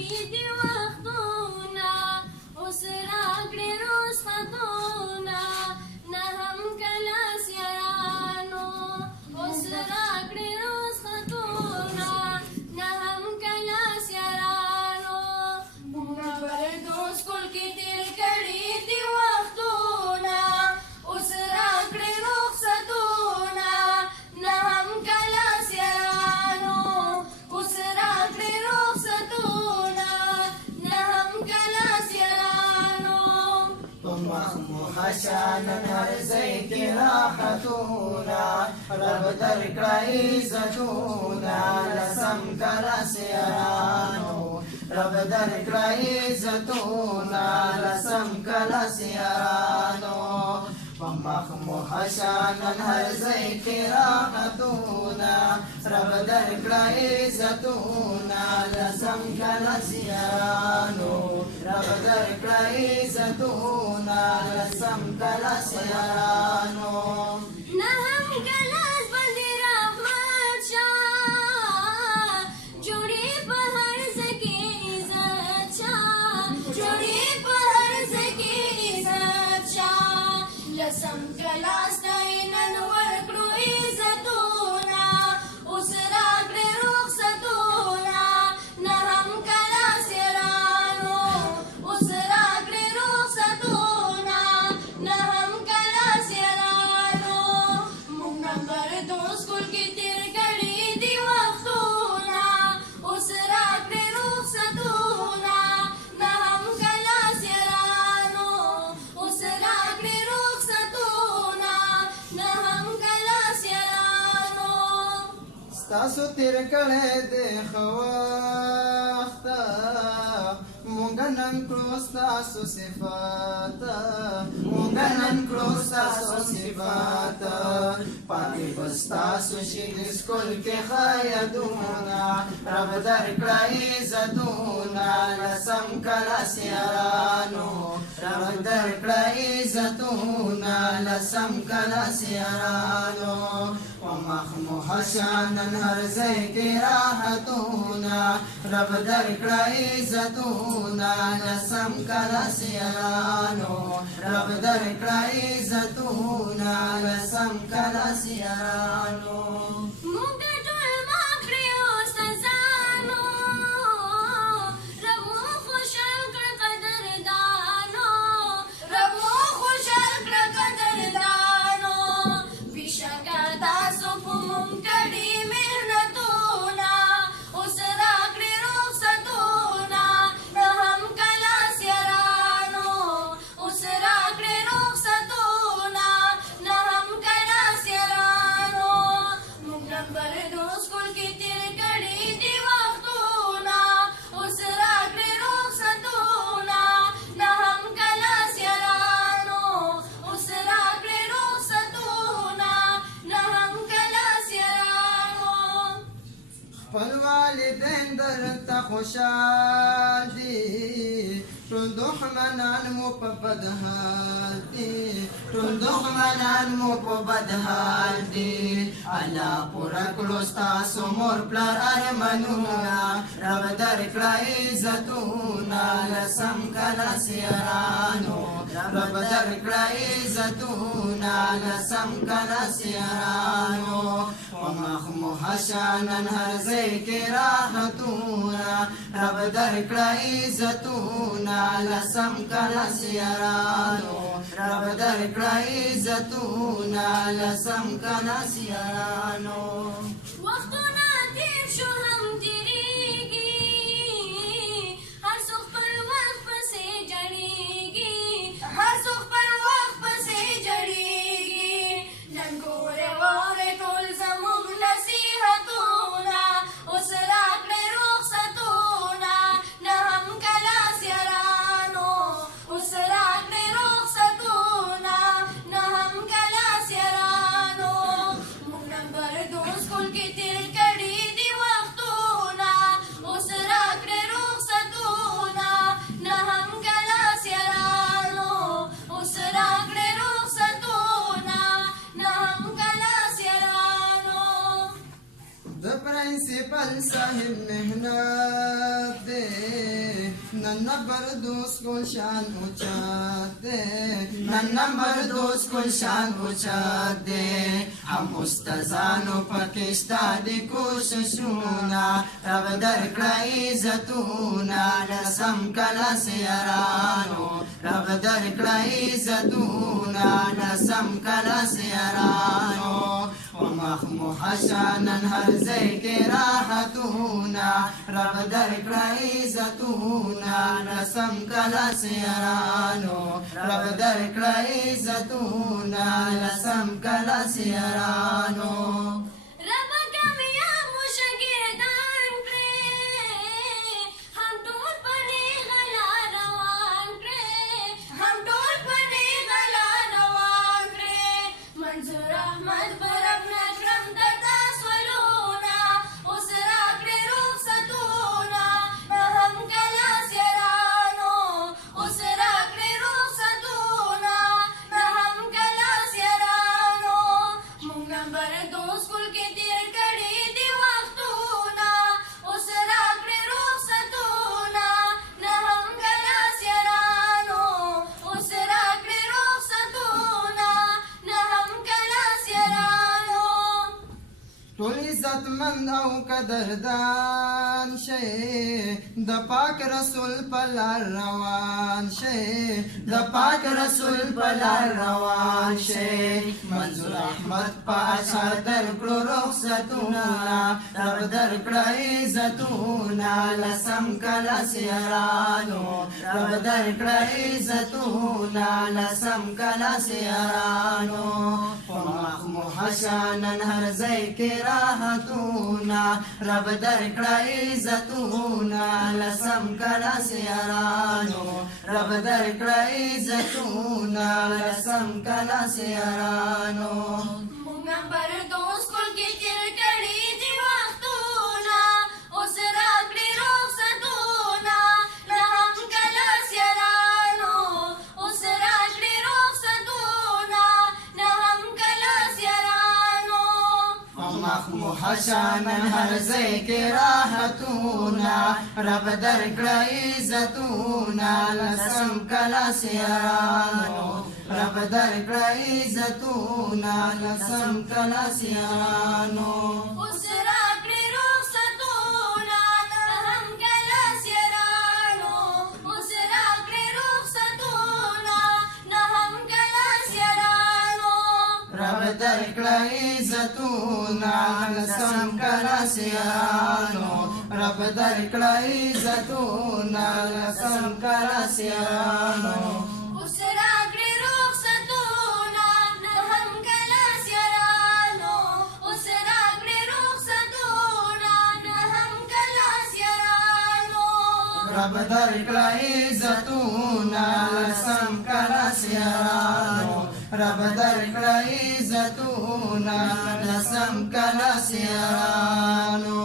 کړي دي وختونه اوس راکړې رخصتونه نه هم کلاس یارانو اوس راکړې رخصتونه نه هم کلاس یارانو موږ بردو سکول کې تیر کړي دي وختونه اوس راکړې رخصتونه نه هم کلاس یارانو اوس راکړې رخصتونه نه هم کلاس یارانو په مخ مو حشانن هر ځای کې راحتونه رب درکړه عزتونه لسم کلاس یارانو رب درکړه عزتونه لسم کلاس یارانو په مخ مو حشانن هر ځای کې راحتونه رب درکړه عزتونه لسم کلاس یارانو رب درکړه عزتونه لسم کلاس یارانو نه هم کلاس باندې رحمت شاه جوړې په هر ځای کې عزت شاه جوړې په هر ځای کې عزت شاه لسم کلاس ته نن ورکړو عزتونه اوس راکړې رخصتونه نه هم کلاس یارانو اوس راکړې رخصتونه نه هم کلاس یارانو موږ نمبر دو سکول کې تیر کړي دي وختونه اوس راکړې رخصتونه نه هم کلاس یارانو اوس راکړې رخصتونه نه هم کلاس یارانو ستاسو تیر کړی دی ښه وخت مونږ نن کړو ستاسو صفات مونږ نن کړو ستاسو صفات پاتې به ستاسو شي د سکول کې ښه یادونه رب درکړه عزتونه لسم کلاس یارانو رب درکړه عزتونه لسم کلاس یارانو ومخ مو حشانن هر ځای کې راحتونه رب درکړه عزتونه لسم کلاس یارانو رب درکړه عزتونه لسم کلاس یارانو موږ ټول معاف کړي استادانو رب مو خوشحال کړ قدردانو رب مو خوشحال کړ قدردانو بېشکه تاسو په موږ کړي محنتونه اوس راکړي رخصتونه نه هم کلاس یارانو اوس راکړي رخصتونه نه هم کلاس یارانو موږ نمبر دو سکول کې تیر کړي دي وختونه اوس راکړي رخصتونه نه هم کلاس یارانو اوس راکړي رخصتونه نه هم کلاس یارانو خپل والدین درته خوشحال دي ټول دښمنان مو په بد حال دي ټول دښمنان مو په بد حال دي الله پوره کړو ستاسو مور پلار ارمانونه رب درکړه عزتونه لسم کلاس یارانو رب درکړه عزتونه لسم کلاس یارانو ومخ مو حشانن هر ځای کې راحتونه رب درکړه عزتونه لسم کلاس یارانو رب درکړه عزتونه لسم کلاس یارانو وختونه تیر شو هم تیریږي هر څوک خپل وخت پسې جړېږي هر څوک خپل وخت پسې جړېږي نن ګورې واورې ټول زموږ نصیحتونه اوس راکړې رخصتونه نه هم کلاس یارانو اوس راکړې رخصتونه نه هم کلاس یارانو موږ نمبر دو سکول کې नंबर दोस्त को शान उचाते नंबर दोस्त को शान उचाते हम उस्ताजानो पाकिस्तानी कोशिशोना रब दर कई जतूना नसम कला से यारानो रब दर कई जतूना नसम कला से यारानो ومخ حشانا هرزيك راحتونا رب در كريزتونا نسم كلا سيرانو رب در كريزتونا نسم كلا سيرانو ټول عزتمند او قدردان شي د پاک رسول په لار روان شي د پاک رسول په لار روان شي منظور احمد پاشا در کړو رخصتونا رب در کړی عزتونا لسم کلا سیرانو رب در کړی عزتونا لسم کلا سیرانو ومخ محشانن هر ځای کې راحتونا رب در کړی عزتونا لسم کلا سیرانو رب در کړی عزتونا لسم کلا سیرانو نمبر دوست کل کې تیر کړي دی وختونه اوس راکړي رخصتونه نه هم کله سیرانو اوس راکړي رخصتونه نه هم کله سیرانو مخ محشانن هر ځای کې راحتونا رب در کړی عزتونا لسم کلا سیرانو رب در کړی عزتونا لسم کلا سیرانو اوس راکړي رخصتونه نه هم کله سیرانو اوس راکړي رخصتونه نه هم کله سیرانو رب در کړی عزتونا لسم کلا سیرانو رب در کړی عزتونا لسم کلا سیرانو اوس راکړي رخصتونه نه هم کله سیرانو اوس راکړي رخصتونه نه هم کله سیرانو رب در کړی عزتونا لسم کلا سیرانو رب در کړی عزتونا لسم کلا سیرانو